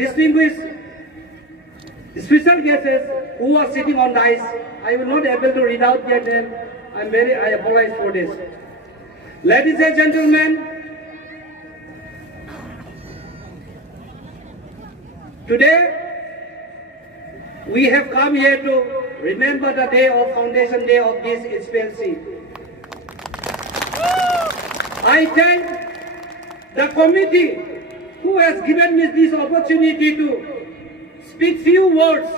distinguished special guests who are sitting on dais. I will not able to read out their name. I apologize for this. Ladies and gentlemen, today we have come here to remember the day of Foundation Day of this Aphlc. I thank the committee who has given me this opportunity to speak few words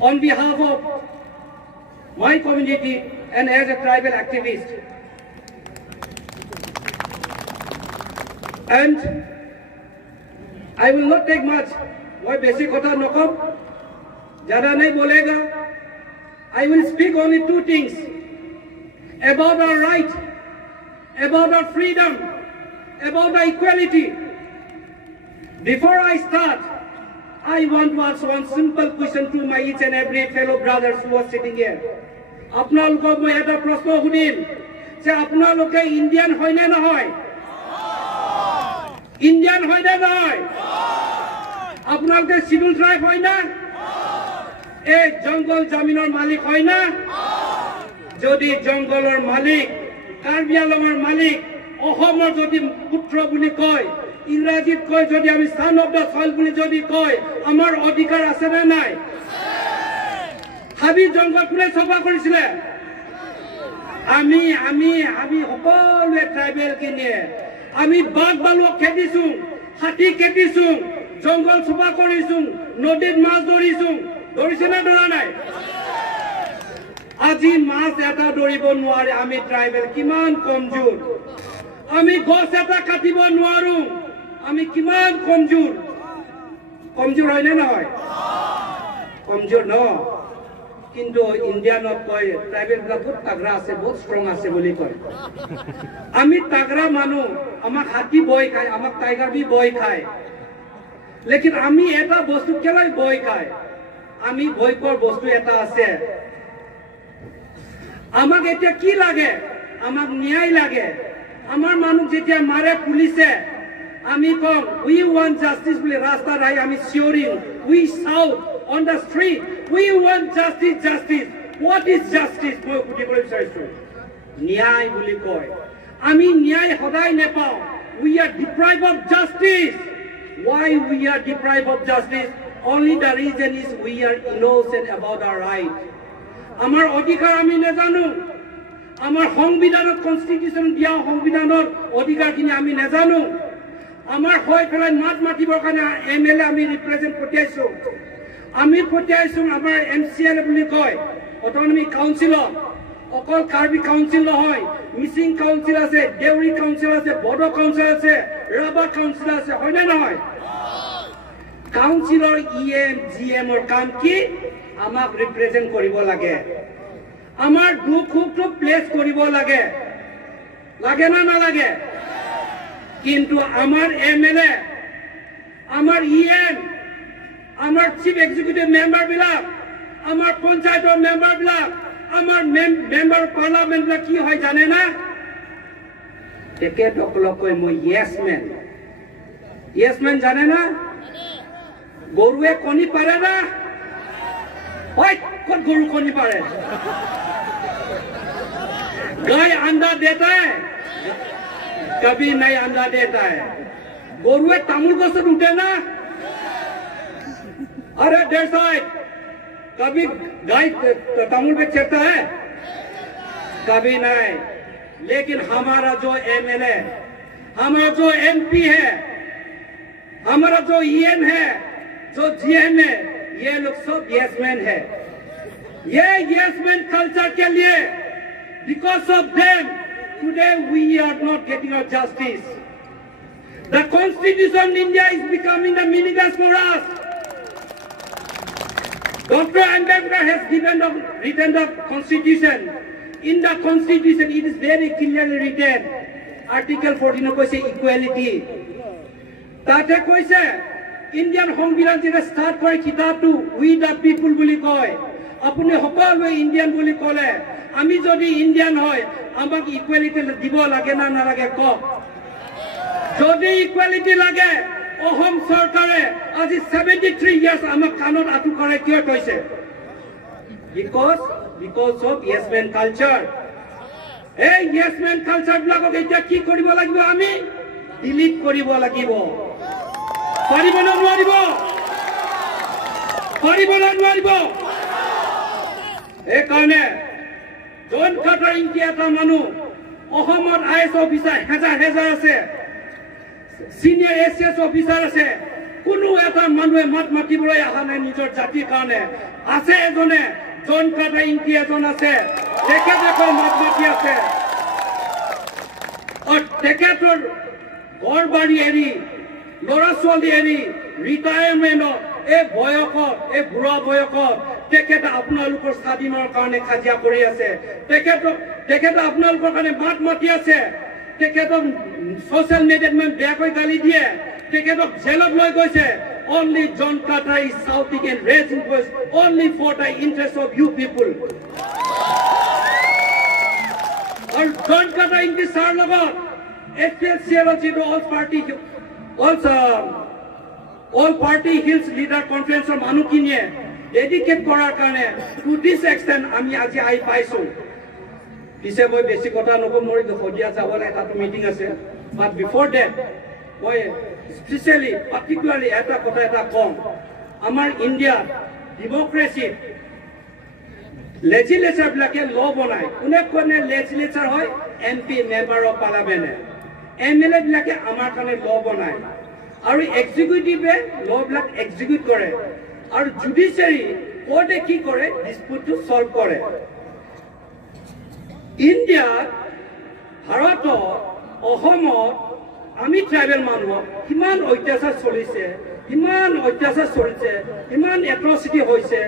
on behalf of my community and as a tribal activist. And I will not take much. I will speak only two things about our right, about our freedom, about our equality. Before I start, I want to ask one simple question to my each and every fellow brothers who are sitting here. Apnalokok moi eta proshno hudim je apnaloke Indian hoy na noy? Indian hoy na noy? Apnaloke schedule tribe hoy na? Ei jungle jaminor malik hoy na? Jodi jungle malik, Karbi Anglongor malik, Ohomor jodi putra buli koy, ইংৰাজীত কয় যদি আমি স্থান of the soil বুলি যদি কয় আমাৰ অধিকাৰ আছে না নাই হাবি জংগল কোনে সফা কৰিছিলে আমি সকলোৱে ট্ৰাইবেল কিনে আমি বাঘ বালুক খেদিছো হাতী খেদিছো জংগল সফা কৰিছো নদীত মাছ ধৰিছো ধৰিছে না ধৰা নাই আজি মাছ এটা ধৰিব নোৱাৰে আমি ট্ৰাইবেল কিমান কমজোৰ আমি গছ এটা কাটিব নোৱাৰো আমি কিমান কমজোৰ হয় না নহয় কমজোৰ ন কিন্তু ইন্ডিয়ানত কয় ট্ৰাইবেল বহুত তাগৰা আছে বহুত ষ্ট্ৰং আছে বুলি কয় আমি তাগৰা মানুহ আমাক হাতী বয় খায় আমাক টাইগাৰ বি বয় খায় লেকিন আমি এটা বস্তু কেলাই বয় খায় আমি ভয় কৰ বস্তু এটা আছে আমাক এতিয়া কি লাগে আমাক ন্যায় লাগে আমাৰ মানুহ যেতিয়া মাৰে পুলিচে আমি কম we want justice বুলি ৰাস্তা ৰাই আমি চিঞৰিং we shout on the street we want justice what is justice মই বুজিবলৈ বিচাৰিছো ন্যায় বুলি কয় আমি ন্যায় সদায় নেপাও we are deprived of justice why we are deprived of justice only the reason is we are innocent about our right আমাৰ অধিকাৰ আমি নেজানো আমাৰ সংবিধানত কনস্টিটিউশন দিয়া সংবিধানৰ অধিকাৰখিনি আমি নেজানো আমাৰ হৈ ফেলাই মাত মাতিবৰ কাৰণে এমএলএ আমি ৰিপ্ৰেজেন্ট পঠিয়াইছো আমি পঠিয়াইছো আমাৰ এমচিএল বুলি কয় অটনমি কাউন্সিল অকল কাৰ্বি কাউন্সিল নহয় মিচিং কাউন্সিল আছে দেউৰি কাউন্সিল আছে বড়ো কাউন্সিল আছে ৰাভা কাউন্সিল আছে হয় না নহয় কাউন্সিলৰ ইএম জিএমৰ কাম কি আমাক ৰিপ্ৰেজেন্ট কৰিব লাগে আমাৰ দুখটো প্লেস কৰিব লাগে লাগে না নালাগে কিন্তু আমাৰ এমএলএ আমাৰ ইএম আমাৰ চিফ এক্সিকিউটিভ মেম্বাৰ বিলাক আমাৰ পঞ্চায়তৰ মেম্বাৰ বিলাক আমাৰ মেম্বাৰ পাৰ্লামেন্ট বিলাক কি হয় জানে না তেখেতসকলক কয় মই ইয়েছ মেন জানে না গৰুৱে কণী পাৰে না হয় ক'ত গৰু কণী পাৰে गाय अंडा देता है कभी नहीं अंडा देता है गोरुए तामुल को से उठे ना अरे डेढ़ साइड कभी गाय तामुल पे चढ़ता है कभी नहीं लेकिन हमारा जो एमएलए हमारा जो एमपी है हमारा जो ईएम है जो जीएम है ये लोग सब यस मैन है ये यस मैन कल्चर के लिए because of them today we are not getting our justice the constitution in India is becoming the meaningless for us Dr. Ambedkar has written the constitution in the constitution it is very clearly written article 14 koise equality tate koise Indian সংবিধান যেটা start করে কিতাবটো we the people বুলি কয় আপুনি সকলোৱে Indian বুলি কলে আমি যদি ইন্ডিয়ান হয় আমাক ইকুয়ালিটি দিব লাগে না নালাগে কক যদি ইকুয়ালিটি লাগে অসম চৰকাৰে আজি 73 years আমাক কাণত আঁঠু কৰাই কিয় কৈছে? Because of yes man culture. এই yes man culture বিলাকক এতিয়া কি কৰিব লাগিব? আমি ডিলিট কৰিব লাগিব। পাৰিব না নোৱাৰিব? পাৰিব না নোৱাৰিব? এই কাৰণে জন কাটাৰ ইনকি এটা মানুহ অসমত IS অফিচাৰ হেজাৰ আছে, সিনিয়ৰ ACS অফিচাৰ আছে, কোনো এটা মানুহে মাত মাতিবলৈ অহা নাই নিজৰ জাতিৰ কাৰণে। আছে এজনে জন কাটাৰ ইনকি এজন আছে, তেখেতে মাত মাতি আছে। আৰু তেখেতৰ ঘৰ বাৰী এৰি ল'ৰা ছোৱালী এৰি ৰিটায়াৰমেণ্টত এই বয়সত, এই বুঢ়া বয়সত তেখেতে আপোনালোকৰ স্বাধীনৰ কাৰণে খাজিয়া কৰি আছে। তেখেতে আপোনালোকৰ কাৰণে মাত মাতি আছে। তেখেতক সোশ্যাল মিডিয়াত বেয়াকৈ গালি দিয়ে, তেখেতক জেলত লৈ গৈছে। Only John Carter is shouting and raising voice only for the interest of you people. And John Carter in this sar lagot Aphlc all party hills leader conference or manukinie dedicate korar karone to this extent ami aji ai paisu. Pise moi besi kotha nokom mori hodia jabole eta meeting ase, but before that moi especially particularly eta kotha eta kom amar India democracy legislature blake law banai kone legislature hoy MP member of parliament MLA blake amar kane law banai aru executive law blak execute kore aru judiciary court ki kore dispute to solve kore. India bharato ohomot আমি tribal মানুহ কিমান অত্যাচাৰ চলিছে, কিমান এট্ৰচিটি হৈছে,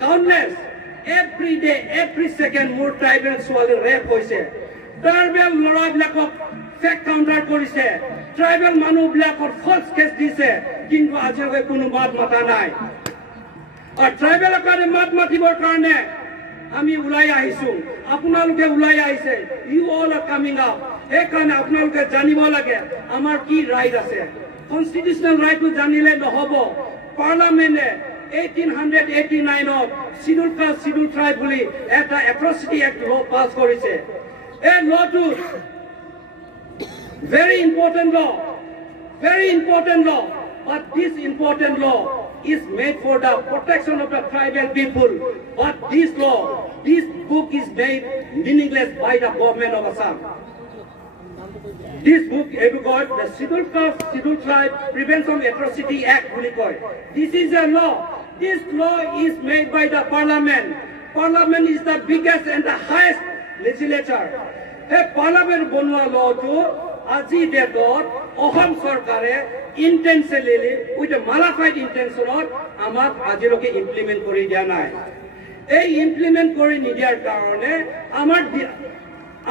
কাউন্টলেছ every day every second মোৰ tribal ছোৱালী rap হৈছে, ট্ৰাইবেল ল'ৰাবিলাকক ফেক কাউণ্টাৰ কৰিছে, ট্ৰাইবেল মানুহবিলাকৰ ফলছ কেছ দিছে, কিন্তু আজিলৈকে কোনো মাত মাতা নাই। আৰু ট্ৰাইবেলৰ কাৰণে মাত মাতিবৰ কাৰণে আমি ওলাই আহিছো, আপোনালোকে ওলাই আহিছে, you all are coming up. সেইকাৰণে আপোনালোকে জানিব লাগে আমাৰ কি ৰাইট আছে। কনষ্টিটিউচনেল ৰাইটটো জানিলে নহ'ব। পাৰ্লামেণ্টে 1889ত শিডিউল কাষ্ট শিডিউল ট্ৰাইব বুলি এটা এট্ৰচিটি এক্ট ল পাছ কৰিছে। এই লটো very important law, but this important law is made for the protection of the tribal people. But this book is made meaningless by the government of Assam. This book, the Scheduled Caste, Scheduled Tribe Prevention Atrocity Act, this is a law. This law is made by the parliament. Parliament is the biggest and the highest legislature. A parliament bonwa law to আজি ডেটত অসম চৰকাৰে intentionally with মালাফাইড ইন্টেনশনত আমাক আজিলৈকে implement কৰি দিয়া নাই। এই implement কৰি নিদিয়াৰ কাৰণে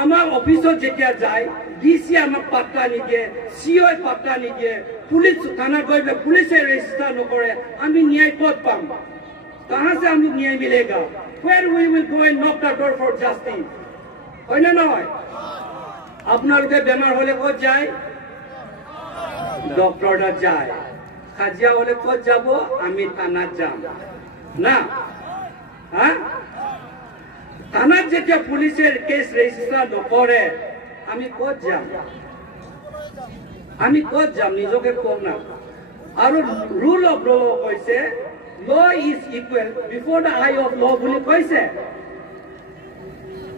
আমাৰ অফিচত যেতিয়া যায় ডিসি আমাক পাত্তা নিদিয়ে, সিও পাত্তা নিদিয়ে, পুলিচ থানা গৈ পুলিচে ৰেজিষ্টাৰ নকৰে, আমি ন্যায় ক'ত পাম? कहां से हम लोग न्याय मिलेगा? Where we will go and knock the door for justice? হয় না নহয়? আপোনালোকে বেমাৰ হলে ক'ত যায়? ডক্টৰত যায়। খাজিয়া হলে ক'ত যাব? আমি থানাত যাম না। থানাত যেতিয়া পুলিচের কেস রেজিস্টার নকরে আমি ক'ত যাম? নিজকে কম না। আৰু রুল অফ ল কইছে law is equal before the eye of law বুলি কইছে।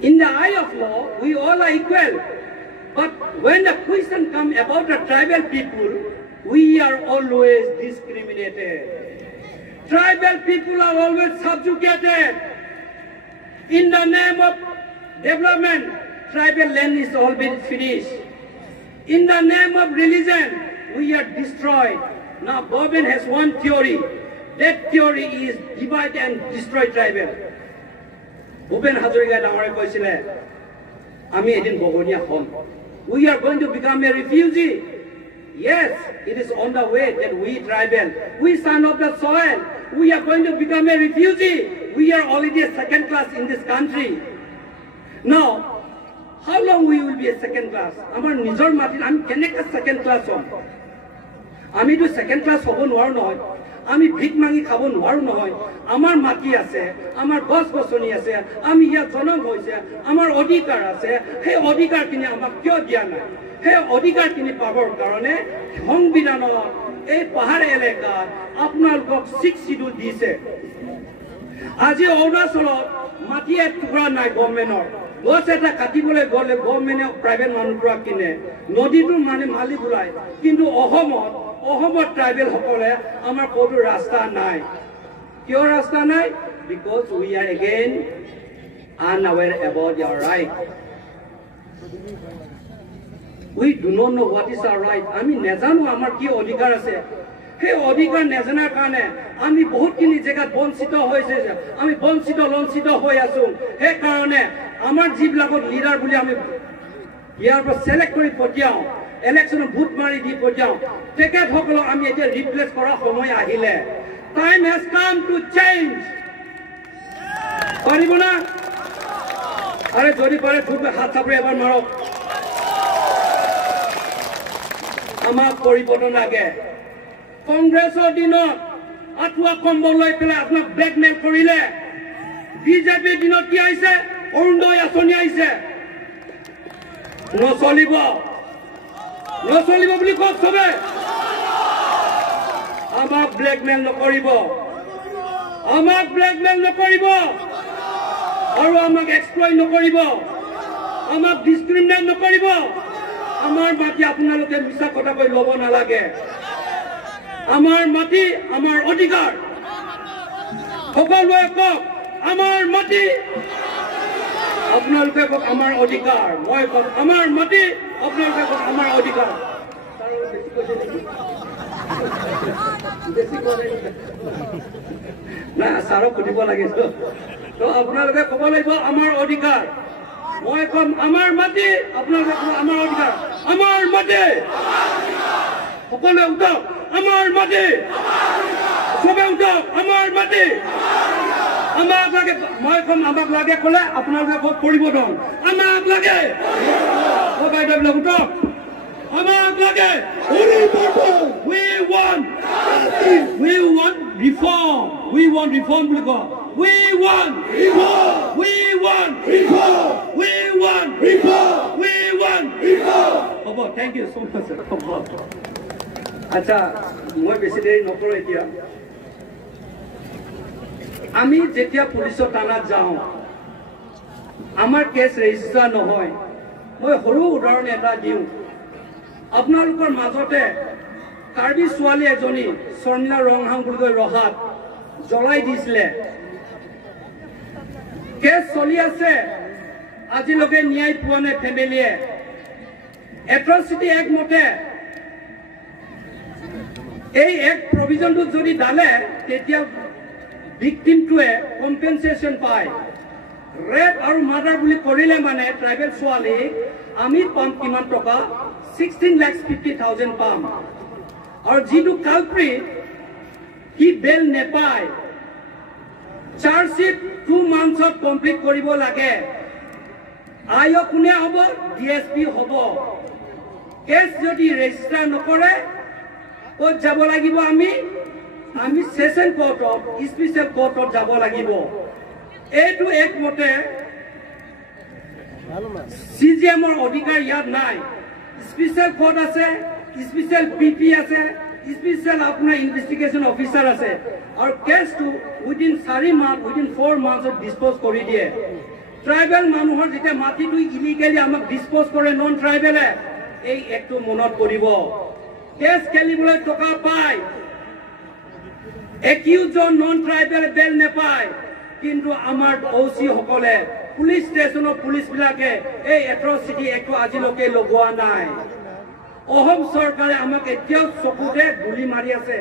In the eye of law we all are equal, but when the question come about the tribal people, we are always discriminated. Tribal people are always subjugated. In the name of development, tribal land is all been finished. In the name of religion, we are destroyed. Now government has one theory. That theory is divide and destroy tribal. Bhupen Hazarika Damare koisile, ami edin bogonia hom. We are going to become a refugee. Yes, it is on the way that we tribal, we son of the soil, we are going to become a refugee. We are already a second class in this country. Now, how long we will be a second class? Amar nijor matin am keneka second class hom. আমিতো second class হব নোৱাৰো নহয় আমি ভিক মাগি খাব নোৱাৰো নহয় আমাৰ মাটি আছে আমাৰ গছ গছনি আছে আমি ইয়াত জন্ম হৈছে আমাৰ অধিকাৰ আছে সেই অধিকাৰখিনি আমাক কিয় দিয়া নাই সেই অধিকাৰখিনি পাবৰ কাৰণে সংবিধানত এই পাহাৰ এলেকাত আপোনালোকক 6 শিডিউল দিছে আজি অৰুণাচলত মাটি এক টুকুৰা নাই গভৰ্ণমেণ্টৰ গছ এটা কাটিবলৈ গ'লে গভৰ্ণমেণ্টে প্ৰাইভেট মানুহৰ কিনে নদীটোৰ মানে মালিক ওলায় কিন্তু অসমত ট্ৰাইবেল সকলে আমাৰ কোনো ৰাস্তা নাই কিয় ৰাস্তা নাই because we are again unaware about your right we do not know what is our right আমি নেজানো আমাৰ কি অধিকাৰ আছে সেই অধিকাৰ নেজানাৰ কাৰণে আমি বহুতখিনি জেগাত বঞ্চিত হৈছে আমি লঞ্চিত হৈ আছো সেই কাৰণে আমাৰ যিবিলাকত লিডাৰ বুলি আমি ইয়াৰ পৰা সিলেক্ট কৰি পঠিয়াও ইলেকশ্যনত ভোট মাৰি দি পঠিয়াও তেখেতসকলক আমি এতিয়া ৰিপ্লেচ কৰা সময় আহিলে time has come to change পাৰিব না আৰে যদি পাৰে ধুপে হাত চাপৰে এবাৰ মাৰক আমাক পৰিৱৰ্তন লাগে কংগ্ৰেছৰ দিনত আঠুৱা কম্বল লৈ পেলাই আপোনাক ব্লেকমেইল কৰিলে বিজেপিৰ দিনত কি আহিছে অৰুণোদয় আঁচনি আহিছে নচলিব বুলি কওক চবে আমাক ব্লেকমেইল নকৰিব আৰু আমাক এক্সপ্লইট নকৰিব আমাক ডিসক্ৰিমিনেট নকৰিব আমাৰ মাটি আপোনালোকে মিছা কথা কৈ ল'ব নালাগে আমাৰ মাটি আমাৰ অধিকাৰ সকলোৱে কওক আমাৰ মাটি আপোনালোকে কওক আমাৰ অধিকাৰ মই কওক আমাৰ মাটি আপোনালোকে কওক আমাৰ অধিকাৰ না সাৰক দিব লাগে তো আপোনালোকে ক'ব লাগিব আমাৰ অধিকাৰ মই কম আমাৰ মাটি আপোনালোকে কওক আমাৰ অধিকাৰ আমাৰ মাটি সকলোৱে উঠক আমাৰ মাটি সবে উঠক আমাৰ মাটি আমাক লাগে মই কম আমাক লাগে ক'লে আপোনালোকে কওক পৰিৱৰ্তন আমাক লাগে বাইদেউবিলাক উঠক আমাক লাগে we want reform বুলি কওঁ we want হ'ব thank you so much sir হ'ব আচ্ছা মই বেছি দেৰি নকৰো এতিয়া আমি যেতিয়া পুলিচৰ থানাত যাওঁ আমাৰ কেছ ৰেজিষ্টাৰ নহয় মই সৰু উদাহৰণ এটা দিওঁ আপোনালোকৰ মাজতে কাৰ্বি ছোৱালী এজনী শৰ্মিলা ৰংহাং বুলি কৈ ৰহাত জ্বলাই দিছিলে কেছ চলি আছে আজিলৈকে ন্যায় পোৱা নাই ফেমিলিয়ে এট্ৰচিটি এক মতে এই এক প্ৰভিজনটো যদি ডালে তেতিয়া ভিকটিমটোৱে কম্পেনসেশন পায় ৰেপ আৰু মাৰ্ডাৰ বুলি কৰিলে মানে ট্ৰাইবেল ছোৱালী আমি পাম কিমান টকা 16,50,000 পাম और जीतु काल्प्रिट ही बेल नेपाय चार्जशीट 2 months कमप्लीट करिबो लागे आयो कुने हबो डीएसपी हबो केस जदि रेजिस्टार नकरे ओ जाबो लागिबो आमी सेशन कोर्टत स्पेशल कोर्टत जाबो लागिबो एटु एक मते सीजीएमर अधिकार याद নাই स्पेशल कोर्ट আছে स्पेशल पीपी আছে स्पेशल अपना इन्वेस्टिगेशन ऑफिसर আছে और case to within 4 months dispose কৰি দিয়ে ট্ৰাইবেল মানুহৰ যেতে মাটিটো ইলিগেলি আমাক ডিস্পোজ কৰে নন ট্ৰাইবেলে এই একটো মনত কৰিব কেস খেলিবলৈ টকা পায় একিউজন নন ট্ৰাইবেল বেল নেপায় কিন্তু আমাৰ ওসি সকলে পুলিশ স্টেশনৰ পুলিশ বিলাকে এই এট্ৰচিটি একটো আজিলৈকে লগোৱা নাই অহম চৰকাৰে আমাক এতিয়াও চকুতে গুলি মাৰি আছে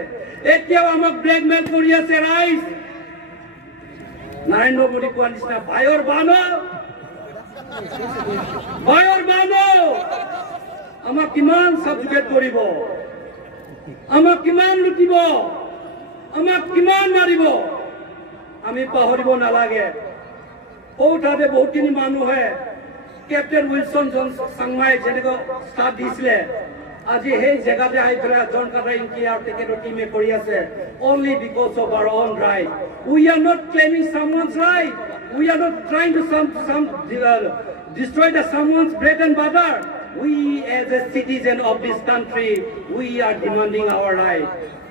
এতিয়াও আমাক ব্লেকমেইল কৰি আছে ৰাইজ নৰেন্দ্ৰ মোদী কোৱা নিচিনা ভাইৰ বানো আমাক কিমান সাবজেক্ট কৰিব আমাক কিমান লুটিব আমাক কিমান মাৰিব আমি পাহৰিব নালাগে ওটাতে বহুতখিনি মানুহে কেপ্টেন উইলসন জন সংমাই যেনেকৈ স্টাফ দিছিলে আজি hey jagate ai phela John Kata India ticket team e kori ase only because of our own right. We are not claiming someone's right. We are not trying to destroy someone's bread and butter. We as a citizen of this country, we are demanding our right.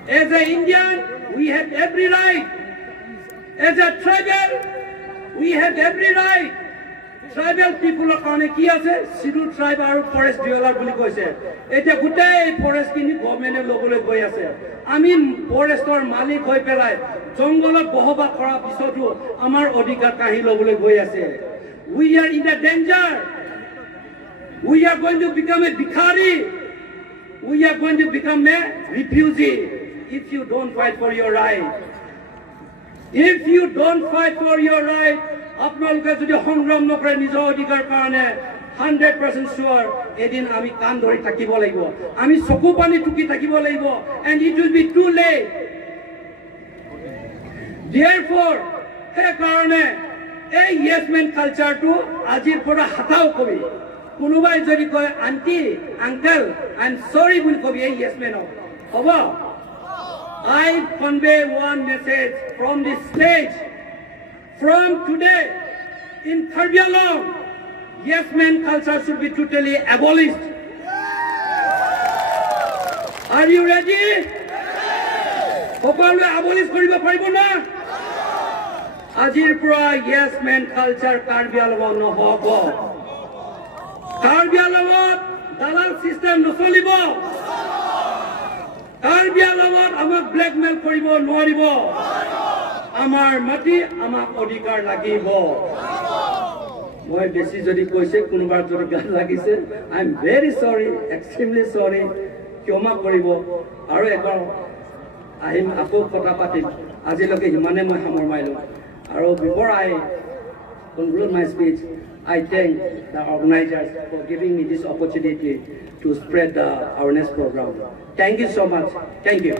As an Indian, we have every right. As a tribal, we have every right. Tribal people are kane ki ase scheduled tribe aru forest dweller boli koise eta gutei forest kini government e logole goi ase ami forestor malik hoi pelai jongolot bohoba khora bisotu amar odhikar kahi logole goi ase. We are in a danger. We are going to become a bhikhari. We are going to become a refugee if you don't fight for your right. If you don't fight for your right, আপোনালোকে যদি সংগ্ৰাম নকৰে নিজৰ অধিকাৰ কাৰণে 100% sure এদিন আমি কান ধৰি থাকিব লাগিব, আমি চকু পানী টুকি থাকিব লাগিব, and it will be too late. Therefore, সেই কাৰণে এই yes man culture টো আজিৰ পৰা হটাও কবি। কোনোবাই যদি কয় আন্টি আঙ্কেল আই এম সৰি বুলি কবি এই yes man হ'ব। I convey one message from this stage. From today, in Karbi Anglong, yes man culture should be totally abolished. Are you ready? সকলোৱে abolish কৰিব পাৰিব না? আজিৰ পৰা yes man culture Karbi Anglong নহব। Karbi Anglongত দালাল system নচলিব। Karbi Anglongত আমাক blackmail কৰিব নোৱাৰিব। আমাৰ মাটি আমাক অধিকাৰ লাগিব। মই বেশি যদি কৈছে কোনোবাৰ যদি গান লাগিছে আই এম ভেৰি সৰি, এক্সট্ৰিমলি সৰি, ক্ষমা কৰিব। আৰু এবাৰ আহিম আকৌ কথা পাতিম। আজিলৈকে ইমানে মই সামৰ মাৰিলো। আৰু before I conclude my speech, I thank the organizers for giving me this opportunity to spread the awareness program. Thank you so much. Thank you.